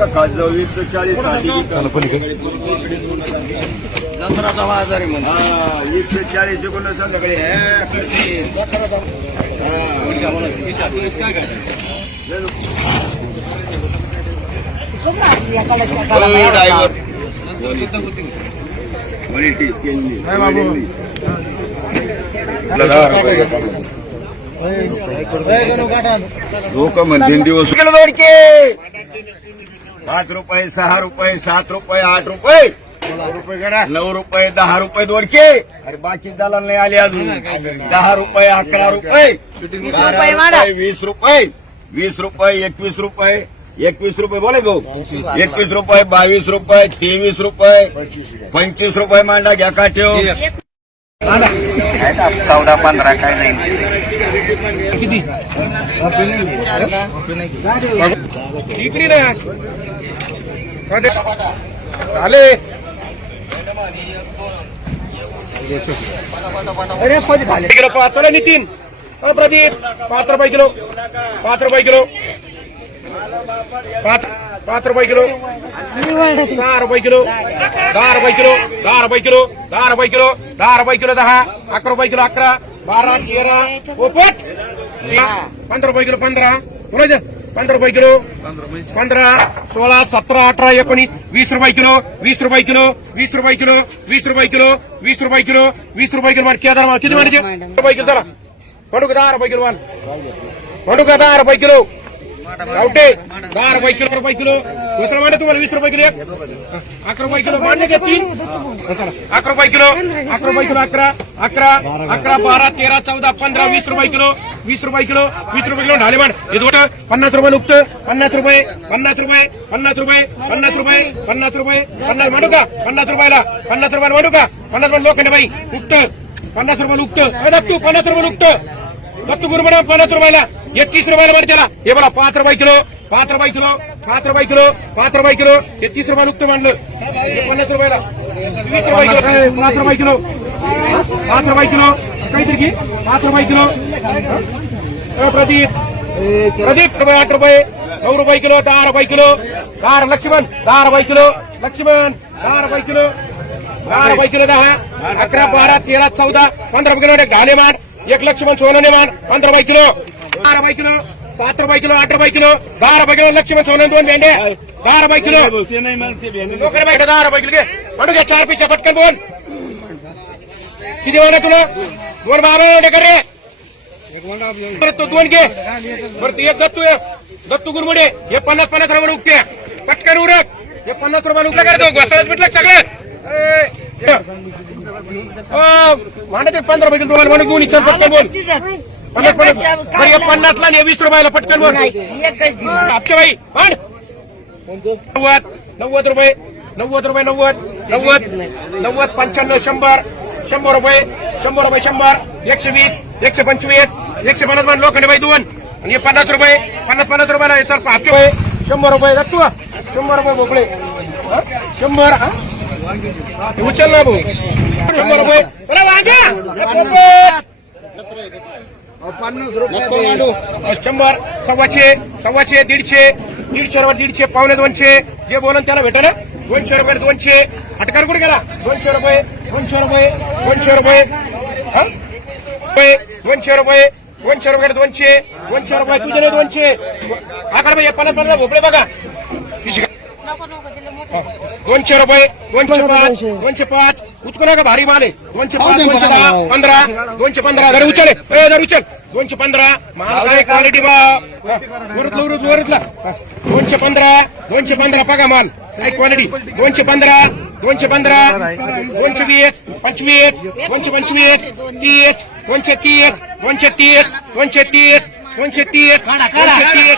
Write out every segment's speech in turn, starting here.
नका वीस चाळीस बाजार आहे म्हणजे हा एकशे चाळीस एकोण संध्याकाळी हे. हा. पडला. लोक दिवस किलो दोडके पाच रुपये सहा रुपये सात रुपये आठ रुपये. नऊ रुपये दहा रुपये दोडके अरे बाकी दलाल नाही आले अजून. दहा रुपये अकरा रुपये. वीस रुपये वीस रुपये. एकवीस रुपये. एकवीस रुपये बोले भाऊ. एकवीस रुपये बावीस रुपये तेवीस रुपये. पंचवीस रुपये मांडा घ्या का ठेव चौदा पंधरा काय नाही. झाले. किलो पाच चला नितीन. हा प्रदीप. पाच रुपये किलो. पाच रुपये किलो. पाच पाच रुपये किलो. सहा रुपये किलो. दहा रुपये किलो. दहा रुपये किलो. दहा रुपये किलो. दहा रुपये किलो दहा. अकरा रुपये किलो अकरा. बारा तेरा. पोपट पंधरा. रुपये किलो पंधरा. बोलायचं पंधरा रुपये किलो पंधरा सोळा सतरा अठरा एकोणीस वीस रुपये किलो वीस रुपये किलो वीस रुपये किलो वीस रुपये किलो वीस रुपये किलो वीस रुपये किलो मार केदार मार किती मारायचे रुपये किलो चला म्हणू का दहा रुपये किलो माल म्हणू का दहा रुपये किलो गावटे दहा रुपये किलो रुपये किलो दुसरं मांडे तुम्हाला वीस रुपये किलो एक अकरा रुपये किलो मांडले का तीन. अकरा रुपये किलो अकरा रुपये किलो अकरा अकरा अकरा बारा तेरा चौदा पंधरा वीस रुपये किलो वीस रुपये किलो वीस रुपये किलो ढाले मांड. हे दोट पन्नास रुपये नुकत पन्नास रुपये पन्नास रुपये पन्नास रुपये पन्नास रुपये पन्नास रुपये पन्नास मांडू का? पन्नास रुपयाला पन्नास रुपयाला मांडू का? पन्नास रुपये लोक बाई उक्त पन्नास रुपये उक्त तू पन्नास रुपये उक्त दत्तू गुरु म्हणा पन्नास रुपयाला. एकतीस रुपयाला मध्ये त्याला. हे बोला पाच रुपये किलो पाच रुपये किलो. पाच रुपये किलो पाच रुपये किलो हे तीस रुपये नुकतं मांडलं हे पन्नास रुपयाला वीस रुपये किलो पाच रुपये किलो पाच रुपये किलो काहीतरी घे पाच रुपये किलो अ, प्रदीप प्रदीप रुपये आठ रुपये नऊ रुपये किलो दहा रुपये किलो दहा लक्ष्मण दहा रुपये किलो लक्ष्मण दहा रुपये किलो दहा रुपये किलो दहा अकरा बारा तेरा चौदा पंधरा रुपये किलो घाले मांड एक लक्ष्मण सोनं मान पंधरा रुपये किलो दहा रुपये किलो सात रुपये किलो आठ रुपये किलो दहा रुपये किलो लक्ष्मण सोनं दोन भेंडे दहा रुपये किलो. लोकडे भेंडे. दहा रुपये किलो घे. म्हणू घे चार पिशा पटकन बोल. किती म्हणा तुला? दोन बारा भेंडे कर रे. बरं तो दोन घे. बरं तू एक दत्तू. दत्तू गुरमुडे. हे पन्नास पन्नास रुपये उठते पटकन उरक. हे पन्नास रुपये उठलं कर तो. घोसाळ्यात भेटलं सगळं? ए, ये. अ, भांडे पंधरा रुपये तुम्हाला म्हणून घेऊन इच्छा पटकन बोल. पन्नास पन्नास. बरं, पन्नासला आणि हे वीस रुपयाला पटकन बोल आपच्या बाई भांड नव्वद नव्वद रुपये नव्वद रुपये नव्वद नव्वद नव्वद पंच्याण्णव शंभर शंभर रुपये शंभर रुपये शंभर एकशे वीस एकशे पंचवीस एकशे पन्नास मान लोखंडे बाई दोन. आणि हे पन्नास रुपये पन्नास पन्नास रुपयाला चल आपके रुपये शंभर रुपये लागतो शंभर रुपये भोपळे? शंभर उचल ना भाऊ. शंभर रुपये. हे शंभर सव्वाशे सव्वाशे दीडशे दीडशे रुपये दीडशे पावणे दोनशे. जे बोलन त्याला भेटेल ना दोनशे रुपये दोनशे. अटकार कुठे गेला? दोनशे रुपये दोनशे रुपये दोनशे रुपये. हा? रुपये दोनशे रुपये दोनशे रुपये दोनशे. दोनशे रुपये तुझे नाही दोनशे. आकडे पन्नास पन्नास भोपळे बघा? दोनशे रुपये दोनशे पाच दोनशे. पाच. उचकू नका भारी माल आहे. दोनशे पाच दोनशे दहा पंधरा दोनशे पंधरा. जर उचल. जर उचल. दोनशे पंधरा. माल काय क्वालिटी बा? उरतलं उरत उरतला दोनशे पंधरा दोनशे पंधरा. बघा माल. काय क्वालिटी दोनशे पंधरा दोनशे पंधरा. दोनशे वीस पंचवीस दोनशे पंचवीस तीस दोनशे तीस दोनशे तीस दोनशे तीस. दोनशे तीस दोनशे तीस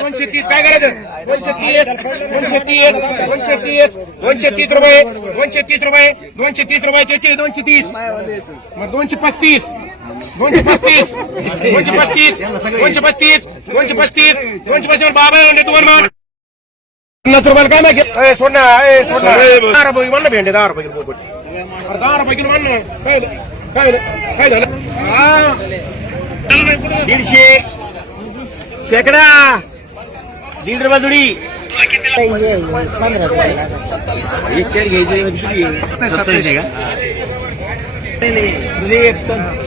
दोनशे तीस. काय करायचं? दोनशे तीस दोनशे तीस दोनशे तीस दोनशे तीस रुपये दोनशे तीस रुपये दोनशे तीस रुपये त्याचे दोनशे तीस. मग दोनशे पस्तीस दोनशे पस्तीस दोनशे पस्तीस दोनशे पस्तीस दोनशे पस्तीस दोनशे पस्तीस बाबा तुम्हाला पन्नास रुपयाला काय नाही सोड ना ए, सोड ना. दहा रुपये म्हण ना भेंडे दहा रुपये दहा रुपये किलो म्हण ना. काय? काय झालं? काय झालं? हा. दीडशे. शेकडा. दीड रुपये जुडी.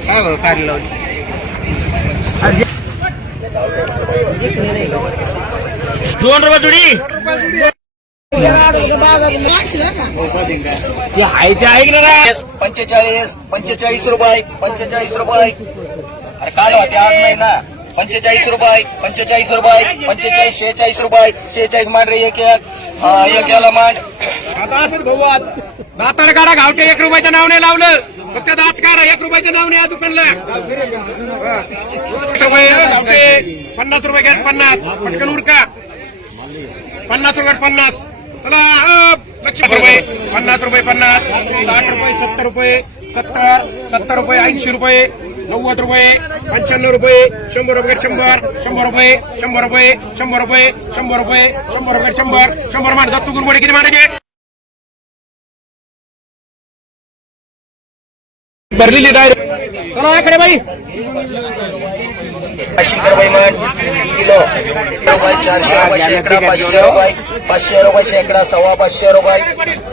हो, दोन रुपये जुडी. ते आहे ते ऐक ना पंचेचाळीस पंचेचाळीस रुपये पंचेचाळीस रुपये. अरे काल होते आज नाही ना. पंचेचाळीस रुपये पंचेचाळीस रुपये पंचेचाळीस शेहेचाळीस रुपये शेहेचाळीस मांड रे एक. एक एक याला मांड. आता असेल भाऊ आज काढा गावटे एक रुपयाच्या नाव नाही लावलं. फक्त दात काढा एक रुपयाच्या नाव नाही या दुकानला. पन्नास रुपये घ्या पन्नास. पटकन उरका. पन्नास रुपये पन्नास. चला अ, रुपये पन्नास रुपये पन्नास. साठ रुपये सत्तर रुपये सत्तर सत्तर रुपये ऐंशी रुपये. नव्वद रुपये पंच्याण्णव रुपये शंभर रुपये शंभर शंभर रुपये शंभर रुपये शंभर रुपये शंभर रुपये शंभर रुपये शंभर शंभर मान दत्तू गुरुबडे किती मानायचे भरलेली डायरेक्ट चला इकडे बाई. ऐंशी रुपये किलो. चारशे पाचशे पाचशे रुपये शेकडा सव्वा पाचशे रुपये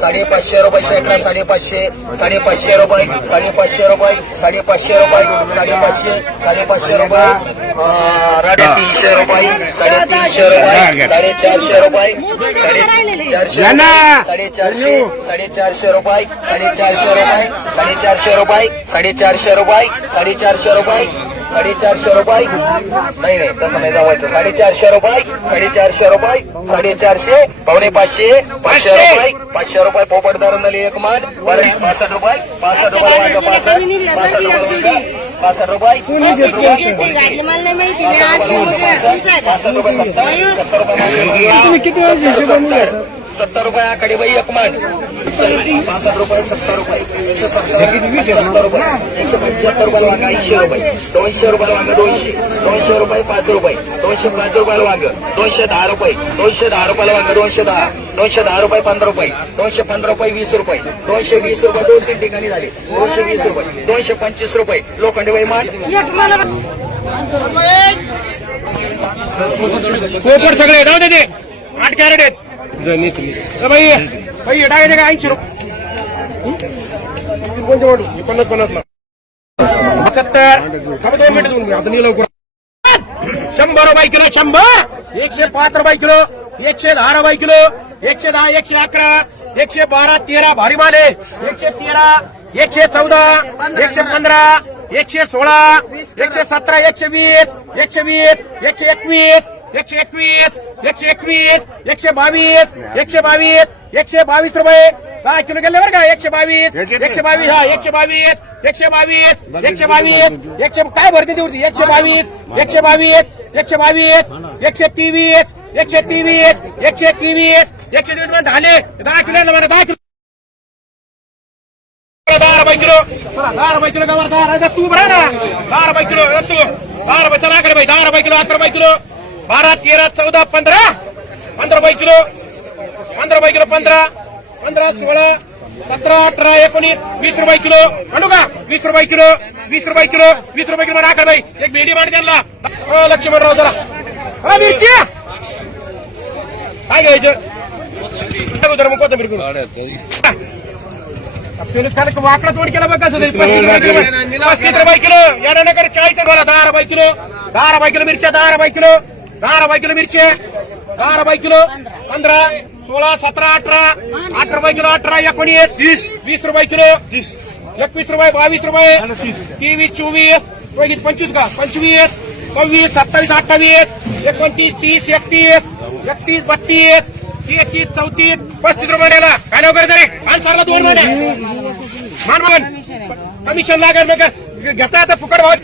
साडेपाचशे रुपये शेकडा साडेपाचशे साडेपाचशे रुपये साडेपाचशे रुपये साडेपाचशे रुपये साडेपाचशे साडेपाचशे रुपये अं, साडेतीनशे रुपये साडेतीनशे रुपये साडेचारशे रुपये. साडेचारशे साडेचारशे रुपये साडेचारशे रुपये साडेचारशे रुपये साडेचारशे रुपये साडेचारशे रुपये साडेचारशे रुपये. नाही नाही तसं नाही जमायचं साडेचारशे रुपये साडेचारशे रुपये साडेचारशे पावणे पाचशे पाचशे रुपये पाचशे रुपये पोपट धरणारी एक मान बरं पासष्ट रुपये पासष्ट रुपये पासष्ट पासष्ट रुपये पासष्ट रुपये. पासष्ट रुपये सत्तर सत्तर रुपये सत्तर रुपये आकडे बाई एक पासष्ट रुपये सत्तर रुपये एकशे सत्तर सत्तर रुपये एकशे पंच्याहत्तर रुपये वांग ऐंशी रुपये दोनशे रुपये वांग दोनशे दोनशे रुपये पाच रुपये दोनशे पाच रुपये वांग दोनशे दहा रुपये दोनशे दहा रुपयाला वांग दोनशे दहा दोनशे दहा रुपये पंधरा रुपये दोनशे पंधरा रुपये वीस रुपये दोनशे वीस रुपये दोन तीन ठिकाणी झाले दोनशे वीस रुपये दोनशे पंचवीस रुपये लोखंडी बाई मान सगळे जाऊ दे आठ कॅरेट आहेत. ए बाई बाई टाकायचे का ऐंशी रुपये. कोणते वाटू? हे पन्नास पन्नास ला सत्तर. दोन मिनिटं आता नाही लवकर शंभर रुपये किलो शंभर. एकशे पाच रुपये किलो एकशे दहा रुपये किलो एकशे दहा एकशे अकरा एकशे बारा तेरा भारी माले एकशे तेरा एकशे चौदा एकशे पंधरा एकशे सोळा एकशे सतरा एकशे वीस एकशे वीस एकशे एकवीस एकशे एकवीस एकशे एकवीस एकशे बावीस एकशे बावीस एकशे बावीस रुपये. दहा किलो गेले बरं का? एकशे बावीस एकशे बावीस हा एकशे बावीस एकशे बावीस एकशे बावीस एकशे काय भरते ती होती एकशे बावीस एकशे बावीस एकशे बावीस एकशे तेवीस एकशे तेवीस एकशे तेवीस एकशे तेवीस झाले. दहा किलो दहा किलो. दहा रुपये किलो. दहा रुपये किलो दहा रुपये तू बरं ना. दहा रुपये किलो तू. दहा रुपये चला बाई दहा रुपये किलो अकरा रुपये किलो. बारा तेरा चौदा पंधरा पंधरा रुपये किलो पंधरा रुपये किलो पंधरा पंधरा सोळा सतरा अठरा एकोणीस वीस रुपये किलो आणू का वीस रुपये किलो वीस रुपये किलो वीस रुपये किलो राखा बाई एक भेंडी मार त्यांना हो, लक्ष्मणराव जरा हा मिरची काय घ्यायचं उदर मग कोथंबीर करू आपल्याला त्याला वाकडा तोड केला बघ कसं ते. पस्तीस रुपये किलो पस्तीस रुपये किलो या नगर चाळीस रुपयाला दहा रुपये किलो दहा रुपये किलो मिरच्या दहा रुपये किलो दहा रुपये किलो मिरची दहा रुपये किलो पंधरा सोळा सतरा अठरा. अठरा रुपये किलो अठरा एकोणीस. वीस वीस रुपये किलो. एकवीस रुपये बावीस रुपये. तेवीस चोवीस? पंचवीस का? पंचवीस. सव्वीस सत्तावीस अठ्ठावीस. एकोणतीस तीस एकतीस. एकतीस बत्तीस. तेहतीस चौतीस. पस्तीस रुपये काय लवकर तरी काल सरला दोन महिने. मान मगन कमिशन लागेल घेता आता फुकट भाव.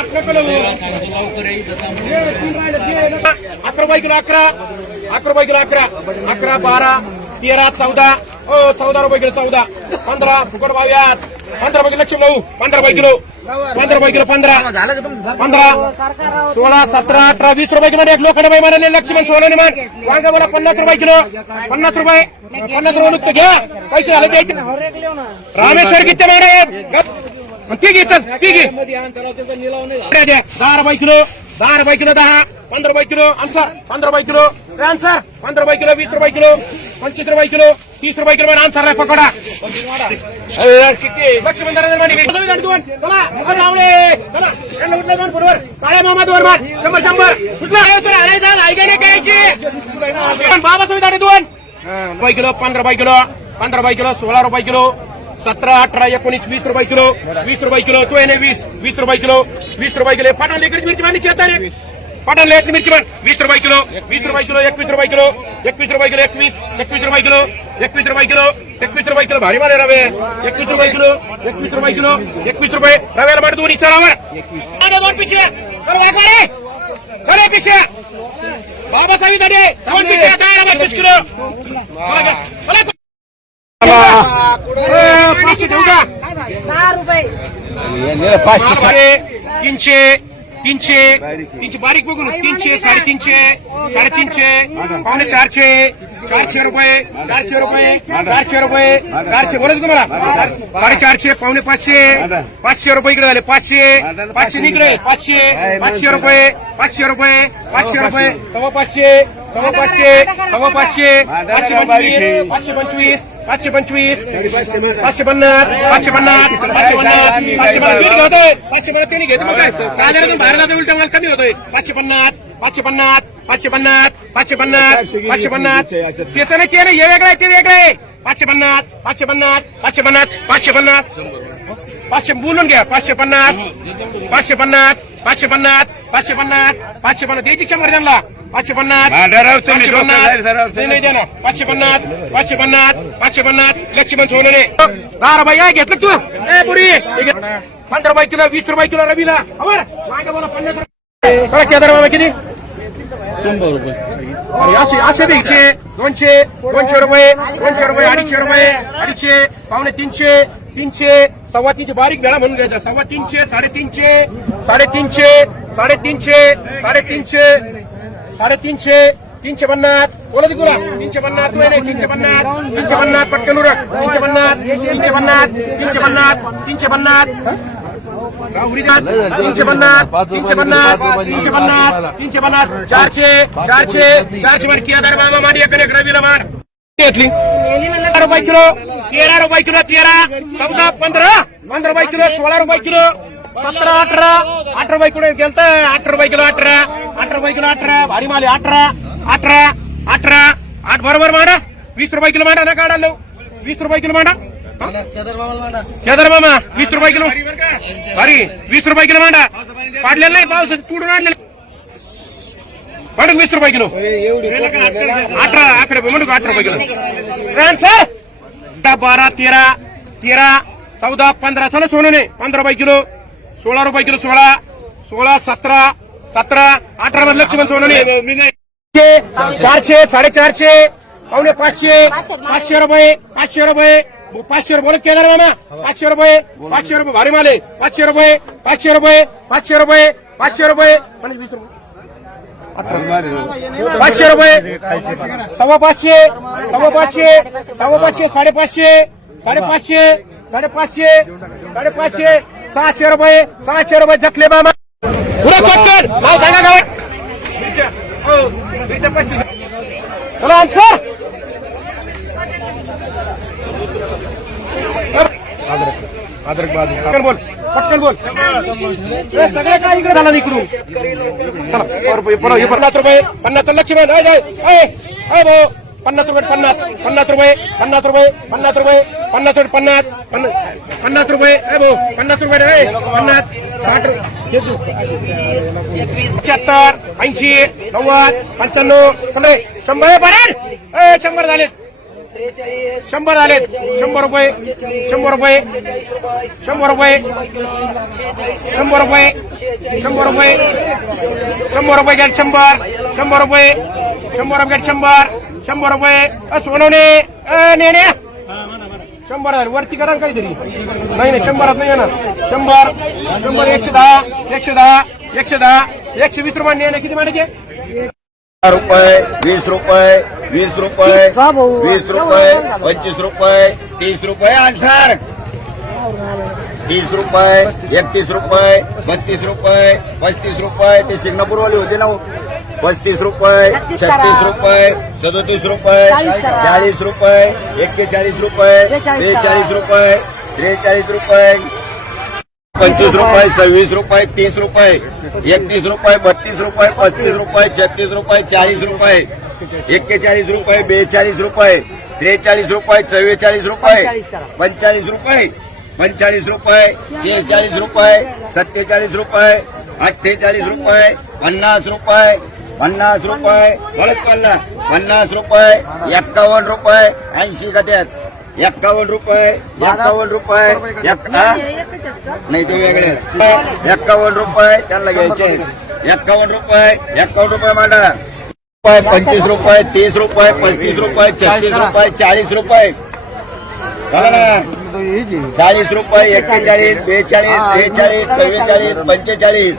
अकरा रुपये अकरा अकरा रुपये अकरा अकरा बारा तेरा चौदा हो चौदा रुपये किलो चौदा पंधरा फुकट भाव पंधरा रुपये लक्ष लक्ष्मी भाऊ पंधरा रुपये किलो पंधरा रुपये किलो पंधरा पंधरा सोळा सतरा अठरा वीस रुपये किलो एक लोखंड बाई म्हणाले लक्ष्मण सोळा मान वांगा मला पन्नास रुपये किलो पन्नास रुपये पन्नास रुपये नुकतं घ्या पैसे झाले रामेश्वर किती मारे ती घे चल ती घे. दहा रुपये किलो दहा रुपये किलो दहा पंधरा रुपये किलो आन्सर पंधरा रुपये किलो रे आन्सर पंधरा रुपये किलो वीस रुपये किलो पंचवीस रुपये किलो तीस रुपये किलो आन्सर रे पकोडा दोन फुटवर. काळ्या मामा दोन मार. शंभर शंभर हे करायची पण बाबा सुविधा दोन रुपये किलो पंधरा रुपये किलो पंधरा रुपये किलो सोळा रुपये किलो सतरा अठरा एकोणीस वीस रुपये किलो वीस रुपये किलो तो येणे वीस वीस रुपये किलो वीस रुपये किलो पाटण लेकरची मिरची मांडीची येतात रे पाटण मिरची मान वीस रुपये किलो वीस रुपये किलो एकवीस रुपये किलो एकवीस रुपये किलो एकवीस एकवीस रुपये किलो एकवीस रुपये किलो एकवीस रुपये किलो भारी मारे रवे एकवीस रुपये किलो एकवीस रुपये किलो एकवीस रुपये रव्याला मार दोन्ही दोन पिशव्या खरे पिशव्या बाबासाहेब दाडे दोन पिशव्या दहा किलो चला का? चला का? ए, पाचशे ठेवू का रुपये. तीनशे तीनशे तीनशे बारीक बघून तीनशे साडेतीनशे साडेतीनशे पावणे चारशे चारशे रुपये चारशे रुपये चारशे रुपये चारशे. बोलायचं तुम्हाला. साडेचारशे पावणे पाचशे पाचशे रुपये इकडे झाले पाचशे पाचशे निकडे पाचशे पाचशे रुपये पाचशे रुपये पाचशे रुपये सव्वा पाचशे सव्वा पाचशे सव्वा पाचशे पाचशे पंचवीस पाचशे पंचवीस पाचशे पंचवीस पाचशे पन्नास पाचशे पन्नास पाचशे पन्नास पाचशे पन्नास वीट घेतोय पाचशे पन्नास त्यांनी घेतो मग काय बाजारातून बाहेर जातो उलटा मला कमी होतोय पाचशे पन्नास पाचशे पन्नास पाचशे पन्नास पाचशे पन्नास पाचशे पन्नास त्याचं नाही ते नाही हे वेगळं आहे ते वेगळं आहे पाचशे पन्नास पाचशे पन्नास पाचशे पन्नास पाचशे पन्नास पाचशे बोलून घ्या पाचशे पन्नास पाचशे पन्नास पाचशे पन्नास पाचशे पन्नास पाचशे पन्नास. द्यायची शंभर त्यांना. पाचशे पन्नास पाचशे पन्नास. नाही देणार. पाचशे पन्नास पाचशे पन्नास पाचशे पन्नास. लक्ष्मण सोनने. दहा रुपये काय घेतलं तू? ए पुरी. पंधरा रुपये किलो वीस रुपये किलो रवीला. मागे बोला पन्नास रुपये. केदार बाबा किती? अरे असे असे द्यायचे दोनशे दोनशे रुपये दोनशे रुपये अडीचशे रुपये अडीचशे पावणे तीनशे तीनशे सव्वा तीनशे बारीक वेळा म्हणून घ्यायचा. सव्वा तीनशे साडेतीनशे साडेतीनशे साडेतीनशे साडेतीनशे साडेतीनशे तीनशे पन्नास. बोला तुला. तीनशे पन्नास नाही तीनशे पन्नास. तीनशे पन्नास पटकन उरक. तीनशे पन्नास तीनशे पन्नास तीनशे पन्नास तीनशे पन्नास. तीनशे पन्नास तीनशे पन्नास तीनशे पन्नास तीनशे पन्नास चारशे चारशे चारशे वर किया मामा मारी एक एक रवीला मार. घेतली रुपये किलो. तेरा रुपये किलो तेरा. चौदा पंधरा. पंधरा रुपये किलो सोळा रुपये किलो. सतरा अठरा. अठरा रुपये किलो गेलत. अठरा रुपये किलो अठरा. अठरा रुपये किलो अठरा. भारी माले अठरा. अठरा अठरा. आठ बरोबर मांडा. वीस रुपये किलो मांडा ना काढा लो वीस रुपये किलो मांडा. केदार मामा वीस रुपये किलो. भारी वीस रुपये किलो मांडा. पाडलेला नाही पाऊस तुडून आणलेला पाडून वीस रुपये किलो. अठरा अकरा रुपये म्हणू का अठरा रुपये किलो. सर. दहा बारा तेरा तेरा चौदा पंधरा चला सोनं नाही पंधरा रुपये किलो सोळा रुपये किलो सोळा सोळा सतरा सतरा अठरा मध्ये लक्ष्मण सोनं नाही चारशे साडेचारशे पावणे पाचशे पाचशे रुपये पाचशे रुपये पाचशे रुपये बोलत केलं मामा. पाचशे रुपये पाचशे रुपये भारी माले पाचशे रुपये पाचशे रुपये पाचशे रुपये पाचशे रुपये वीस रुपये. पाचशे रुपये. सव्वा पाचशे सव्वा पाचशे सव्वा पाचशे साडेपाचशे साडेपाचशे साडेपाचशे साडेपाचशे सहाशे रुपये सहाशे रुपये जखले मामा. पुरा पटकन. नाव सांगा गावात. चला बाजू. पटकन बोल पटकन बोल. ए, काय इकडे झाला इकडून? रुपये पन्नास रुपये पन्नास लक्ष्मण अय, भाऊ पन्नास रुपये पन्नास पन्नास रुपये पन्नास रुपये पन्नास रुपये पन्नास रुपये पन्नास पन्नास पन्नास रुपये. अय भाऊ पन्नास रुपये पन्नास साठ पंच्याहत्तर ऐंशी नव्वद पंच्याण्णव शंभर शंभर बरं शंभर झाले शंभर झाले शंभर रुपये. शंभर रुपये. शंभर रुपये. शंभर रुपये. शंभर रुपये. शंभर रुपये घ्या शंभर. शंभर रुपये. शंभर रुपये शंभर. शंभर रुपये. सोनवणे. नेण्या नेणे शंभर आहे वरती करा काहीतरी. नाही नाही शंभरात नाही येणार. शंभर. शंभर एकशे दहा. एकशे दहा. एकशे दहा. एकशे वीस रुपये नेणे किती मांडायचे रुपये वीस रुपये वीस रुपये वीस रुपये पंचवीस रुपये तीस रुपये आन्सर. तीस रुपये एकतीस रुपये बत्तीस रुपये पस्तीस रुपये ते सिंगापूरवाले होते ना हो. पस्तीस रुपये छत्तीस रुपये सदोतीस रुपये चाळीस रुपये एक्केचाळीस रुपये बेचाळीस रुपये त्रेचाळीस रुपये पंचवीस रुपये सव्वीस रुपये तीस रुपये एकतीस रुपये बत्तीस रुपये पस्तीस रुपये छत्तीस रुपये चाळीस रुपये एक्केचाळीस रुपये बेचाळीस रुपये त्रेचाळीस रुपये चव्वेचाळीस रुपये पंचाळीस रुपये पंचाळीस रुपये शेहेचाळीस रुपये सत्तेचाळीस रुपये अठ्ठेचाळीस रुपये पन्नास रुपये पन्नास रुपये पन्नास रुपये एक्कावन्न रुपये ऐंशी गद्यात. एक्कावन्न रुपये एक्कावन्न रुपये नाही ते वेगळे. एक्कावन्न रुपये त्यांना घ्यायचे. एक्कावन्न रुपये एक्कावन्न रुपये मांडा. रुपये पंचवीस रुपये तीस रुपये पस्तीस रुपये छत्तीस रुपये चाळीस रुपये. ना? चाळीस रुपये एक्केचाळीस बेचाळीस त्रेचाळीस चव्वेचाळीस पंचेचाळीस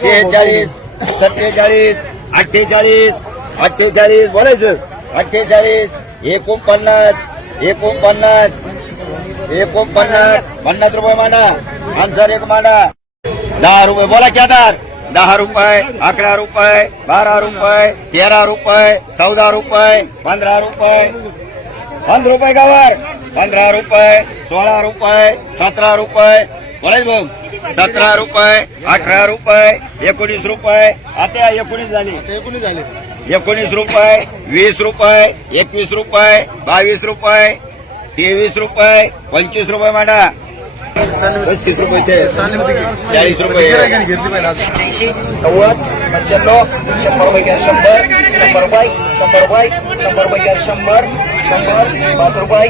शेहेचाळीस सत्तेचाळीस अठ्ठेचाळीस अठ्ठेचाळीस बोलायचं. अठ्ठेचाळीस एकोणपन्नास एकोणपन्नास. एकोणपन्नास. पन्नास रुपये मांडा. आन्सर एक मांडा. दहा रुपये. बोला क्या दहा रुपये अकरा रुपये बारा रुपये तेरा रुपये चौदा रुपये पंधरा रुपये. पंधरा रुपये गावर पंधरा रुपये सोळा रुपये सतरा रुपये. बोलायच भाऊ. सतरा रुपये अठरा रुपये एकोणीस रुपये. आता एकोणीस झाली. एकोणीस झाली. एकोणीस रुपये वीस रुपये एकवीस रुपये बावीस रुपये तेवीस रुपये पंचवीस रुपये मांडा. पस्तीस रुपये ते चाळीस रुपये. ऐंशी नव्वद पंच्याण्णव शंभर पैकी शंभर. शंभर रुपये शंभर रुपये शंभर पैकी शंभर. शंभर पाच रुपये.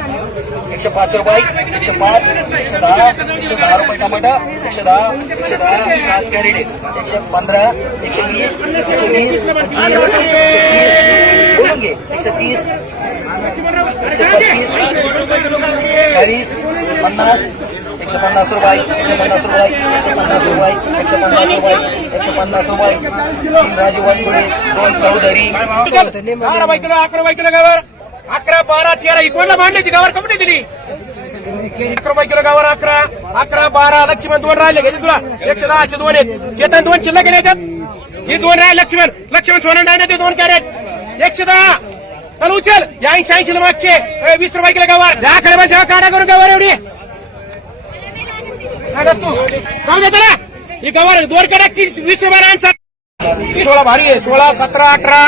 एकशे पाच रुपये, एकशे पाच, एकशे दहा एकशे दहा रुपये टमाटा एकशे दहा एकशे दहा पाच कॅरेट एकशे पंधरा, एकशे वीस एकशे वीस तीस, बोलून घे, एकशे तीस, एकशे पस्तीस, चाळीस, पन्नास, एकशे पन्नास रुपये, एकशे पन्नास रुपये, एकशे पन्नास रुपये, एकशे पन्नास रुपये, एकशे पन्नास रुपये. राजू वानसुडे दोन चौधरी. अकरा बाय अकरा बाय गावर अकरा बारा तेरा इकोणला मांडली ती गावर दिली. अकरा किलो गावर अकरा अकरा बारा लक्ष्मण दोन राहिले. घे तुला एकशे दहाचे दोन आहेत. चेतन दोन शिल्लक आहे याच्यात? हे दोन राहिले लक्ष्मण. लक्ष्मण सोनं ते दोन कॅरेट. एकशे दहा. चल उचल. या ऐंशी ऐंशी मागचे. वीस रुपये किलो गावावर दहा खरे म्हणजे काढा करून गावर एवढी. तू. जाऊ दे त्याला. ही गावावर दोन कॅरेट वीस रुपये सोळा भारी आहे. सोळा सतरा अठरा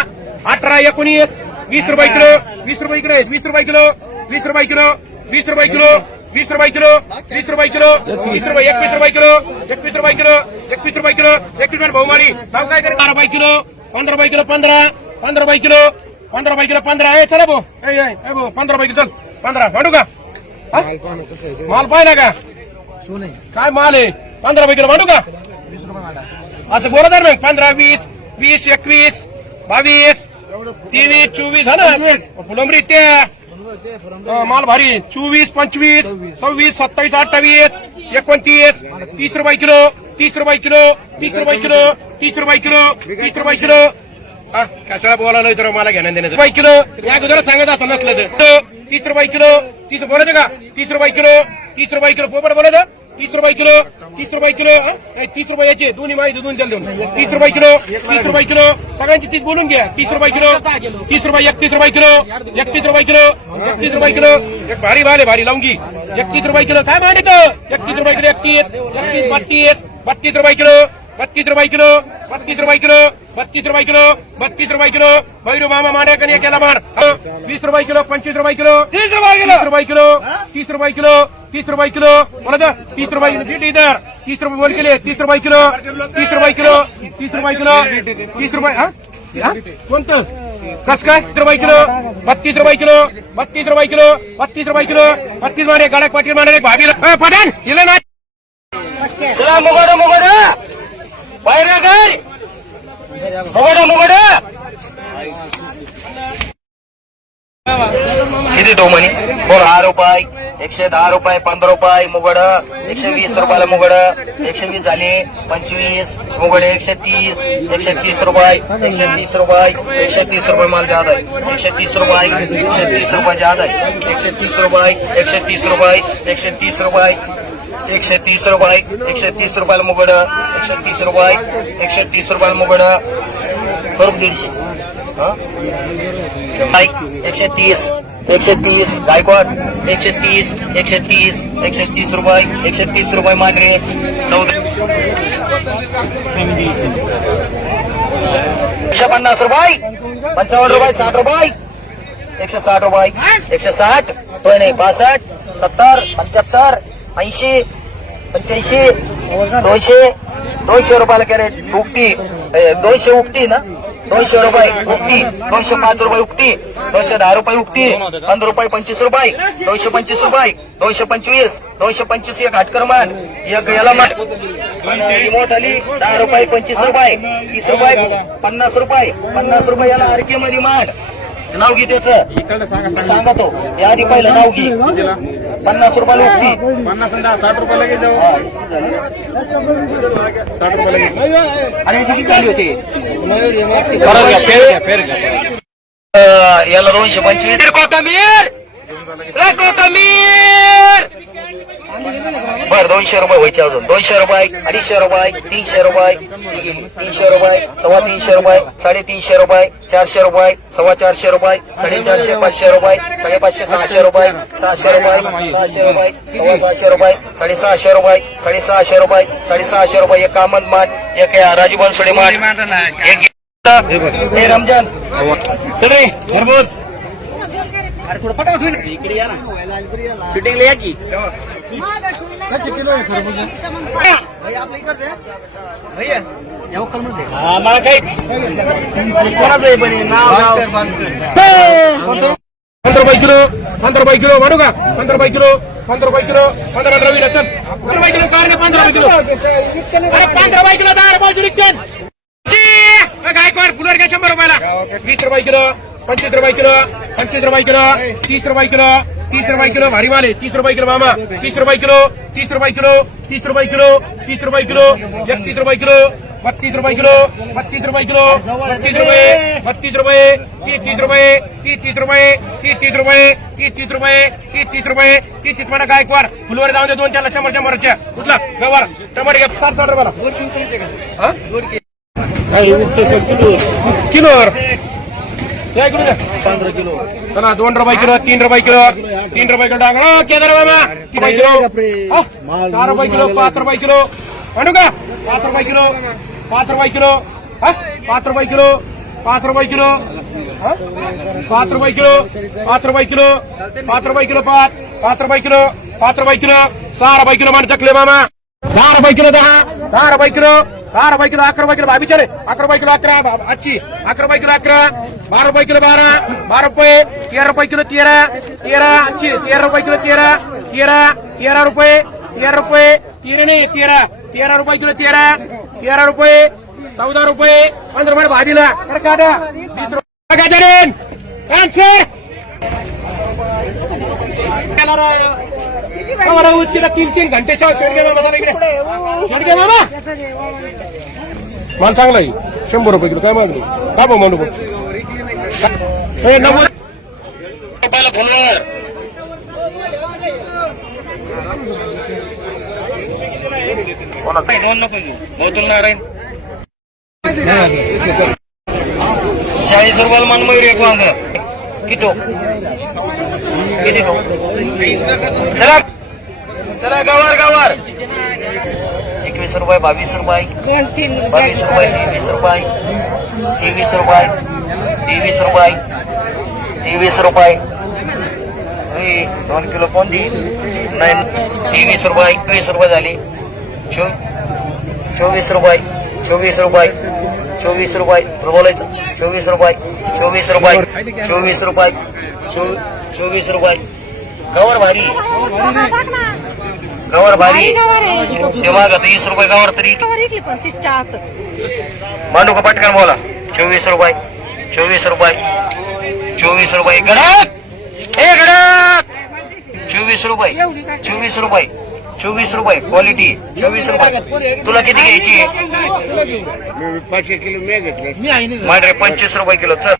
अठरा एकोणीस. वीस रुपये किलो वीस रुपये इकडे वीस रुपये किलो वीस रुपये किलो वीस रुपये किलो वीस रुपये किलो वीस रुपये किलो वीस रुपये एकवीस रुपये किलो एकवीस रुपये किलो एकवीस रुपये किलो एकवीस रुपये बहुमारी भाव काय बारा रुपये किलो पंधरा रुपये किलो पंधरा पंधरा रुपये किलो पंधरा रुपये किलो पंधरा ए चला भाऊ ए, भाऊ पंधरा रुपये किलो चल पंधरा मांडू का माल पाहिला का काय माल आहे पंधरा रुपये किलो मांडू का असं बोला मग पंधरा वीस वीस एकवीस बावीस तेवीस चोवीस हा ना? फुलंबरी अं, माल भारी चोवीस पंचवीस सव्वीस सत्तावीस अठ्ठावीस एकोणतीस तीस रुपये किलो तीस रुपये किलो तीस रुपये किलो तीस रुपये किलो तीस रुपये किलो. कशाला बोलायला तर मला घेणं देण्याचं रुपये किलो. या अगोदर सांगत असं नसलं तर. तीस रुपये किलो तीस बोलायचं का? तीस रुपये किलो तीस रुपये किलो. पोपट बोलायचं? तीस रुपये किलो तीस रुपये किलो नाही, तीस रुपये दोन्ही माहिती दोन त्याला देऊन तीस रुपये किलो तीस रुपये किलो सगळ्यांची तीस बोलून घ्या तीस रुपये किलो तीस रुपये एकतीस रुपये किलो एकतीस रुपये किलो एकतीस रुपये किलो एक भारी भाले भारी लावून घे एकतीस रुपये किलो काय माहिती एकतीस रुपये किलो एकतीस एकतीस बत्तीस बत्तीस रुपये किलो बत्तीस रुपये किलो बत्तीस रुपये किलो बत्तीस रुपये किलो बत्तीस रुपये किलो भैरू मामा माड्या कणी केला मार वीस रुपये किलो पंचवीस रुपये किलो तीस रुपये किलो तीस रुपये किलो तीस रुपये किलो तीस रुपये किलो. बोला तर तीस रुपये किलो. किती इधर तीस रुपये बोल केले. तीस रुपये किलो. तीस रुपये किलो. तीस रुपये किलो. तीस रुपये कोणतं? कस काय? रुपये किलो. बत्तीस रुपये किलो. बत्तीस रुपये किलो. बत्तीस रुपये किलो. बत्तीस मारे गाडक पाटील मारे भाभी पठाण! हिला ना चला मुगड मुगड. बाहेर घर. मुगड मुगड. किती तो म्हणे दहा रुपये एकशे दहा रुपये पंधरा रुपये मुगड एकशे वीस रुपयाला मुगड एकशे वीस झाले पंचवीस मुगड एकशे तीस एकशे तीस रुपये एकशे तीस रुपये एकशे तीस रुपये माल जात आहे एकशे तीस रुपये एकशे तीस रुपये जात आहे एकशे तीस रुपये एकशे तीस रुपये एकशे तीस रुपये एकशे तीस रुपये एकशे तीस रुपयाला मुगड एकशे तीस रुपये एकशे तीस रुपयाला मुगड बरोबर दीडशे एकशे तीस एकशे तीस गायकवाड एकशे तीस एकशे तीस एकशे तीस रुपये एकशे तीस रुपये चौदा एकशे पन्नास रुपये पंचावन्न रुपये साठ रुपये एकशे साठ रुपये एकशे साठ तो नाही बासष्ट सत्तर पंच्याहत्तर ऐंशी पंच्याऐंशी दोनशे दोनशे रुपयाला कॅरेट ए, दोनशे उक्ती ना? दोनशे रुपये उक्ती. दोनशे पाच रुपये उक्ती. दोनशे दहा रुपये उक्ती. पंधरा रुपये पंचवीस रुपये. दोनशे पंचवीस रुपये. दोनशे पंचवीस. दोनशे पंचवीस एक हाटकरमान. एक याला मठ रिमोट आली दहा रुपये पंचवीस रुपये. तीस रुपये. पन्नास रुपये. पन्नास रुपये याला आरके मध्ये मांड नाव घे त्याचं. सांगा तो. या आधी पहिलं नाव घे. पन्नास रुपयाला उठती पन्नास साठ रुपये लगेच देऊ साठ रुपये लगेच आणि याची किती झाली होती? याला दोनशे पंचवीस. कोथमीर! कोथमीर! बर दोनशे रुपये व्हायचे अजून. दोनशे रुपये अडीचशे रुपये तीनशे रुपये तीनशे रुपये सव्वा तीनशे रुपये साडेतीनशे रुपये चारशे रुपये सव्वा चारशे रुपये साडेचारशे पाचशे रुपये साडेपाचशे सहाशे रुपये सहाशे रुपये सहाशे रुपये सव्वा सहाशे रुपये साडेसहाशे रुपये साडेसहाशे रुपये साडेसहाशे रुपये एक कामत माठ एक राजू बनसोडे माठ एक हे रमजान चल रे खरबूज शूटिंगला या की. आम्हाला काही कोणाचं आहे पण हे नाव नाव पंधरा रुपये किलो पंधरा रुपये किलो म्हणू का? पंधरा रुपये किलो पंधरा रुपये किलो पंधरा पंधरा वीस चल पंधरा रुपये किलो कार पंधरा रुपये किलो. अरे पंधरा रुपये किलो दहा रुपये रिक्कन गायकवाड फुलर घ्या शंभर रुपयाला. वीस रुपये किलो. पंचवीस रुपये किलो पंचवीस रुपये किलो तीस रुपये किलो तीस रुपये किलो भारी माल आहे तीस रुपये किलो मामा तीस रुपये किलो तीस रुपये किलो तीस रुपये किलो तीस रुपये किलो एकतीस रुपये किलो बत्तीस रुपये किलो बत्तीस रुपये किलो बत्तीस रुपये बत्तीस रुपये तीस तीस रुपये तीस तीस रुपये तीस तीस रुपये तीस तीस रुपये तीस तीस रुपये तीस तीस म्हणा गायकवाड फुलवर जाऊन दे दोन चार शंभर शंभरच्या कुठला गवार टमाटे घ्या सात साठ रुपयाला किलोवर किलो चला दोन रुपये किलो तीन रुपये किलो तीन रुपये किलो टाका केदार बाबा तीन रुपये किलो हा? चार रुपये किलो पाच रुपये किलो म्हणू का पाच रुपये किलो पाच रुपये किलो हा? पाच रुपये किलो पाच रुपये किलो हा? पाच रुपये किलो पाच रुपये किलो पाच रुपये किलो पाच पाच रुपये किलो पाच रुपये किलो सहा रुपये किलो मान चकले मामा दहा रुपये किलो दहा दहा रुपये किलो दहा रुपये किलो अकरा रुपये किलो भाभी चले अकरा रुपये किलो अकरा बा- आजची अकरा रुपये किलो अकरा बारा रुपये किलो बारा बारा रुपये तेरा रुपये किलो तेरा तेरा आजची तेरा रुपये किलो तेरा तेरा तेरा रुपये तेरा रुपये तेरा नाही तेरा तेरा रुपये किलो तेरा तेरा रुपये चौदा रुपये पंधरा रुपये भाजीला. बरं वीस रुपये. काय जरीन? Answer! त्याला रा- आम्हाला उचकीला तीन तीन घंटे शेवट घे बाबा इकडे घे बाबा. माल चांगला आहे. शंभर रुपये किलो. काय मागणी का बा म्हणू हे नव्वद. रुपयाला फुलवर दोन नको बहुतून नारायण. चाळीस रुपयाला मनमयूर एक वांग. किटो किती तो? चला गावार गावार. एकवीस रुपये बावीस रुपये. बावीस रुपये तेवीस रुपये. तेवीस रुपये तेवीस रुपये. तेवीस रुपये. हे, दोन किलो कोणती नाही तेवीस रुपये एकवीस रुपये झाली. चो चोवीस रुपये चोवीस रुपये चोवीस रुपये. बोलायचं? चोवीस रुपये चोवीस रुपये चोवीस रुपये चो- चोवीस रुपये. गवर भारी. गवर भारी. तेव्हा का तीस रुपये गवर तरी. पण मांडू का पटकन बोला. चोवीस रुपये चोवीस रुपये चोवीस रुपये. गडक! हे गडक! चोवीस रुपये चोवीस रुपये चोवीस रुपये. क्वालिटी चोवीस रुपये. तुला किती घ्यायची? पाचशे किलो मी घेतले. मांडरे पंचवीस रुपये किलो. चल.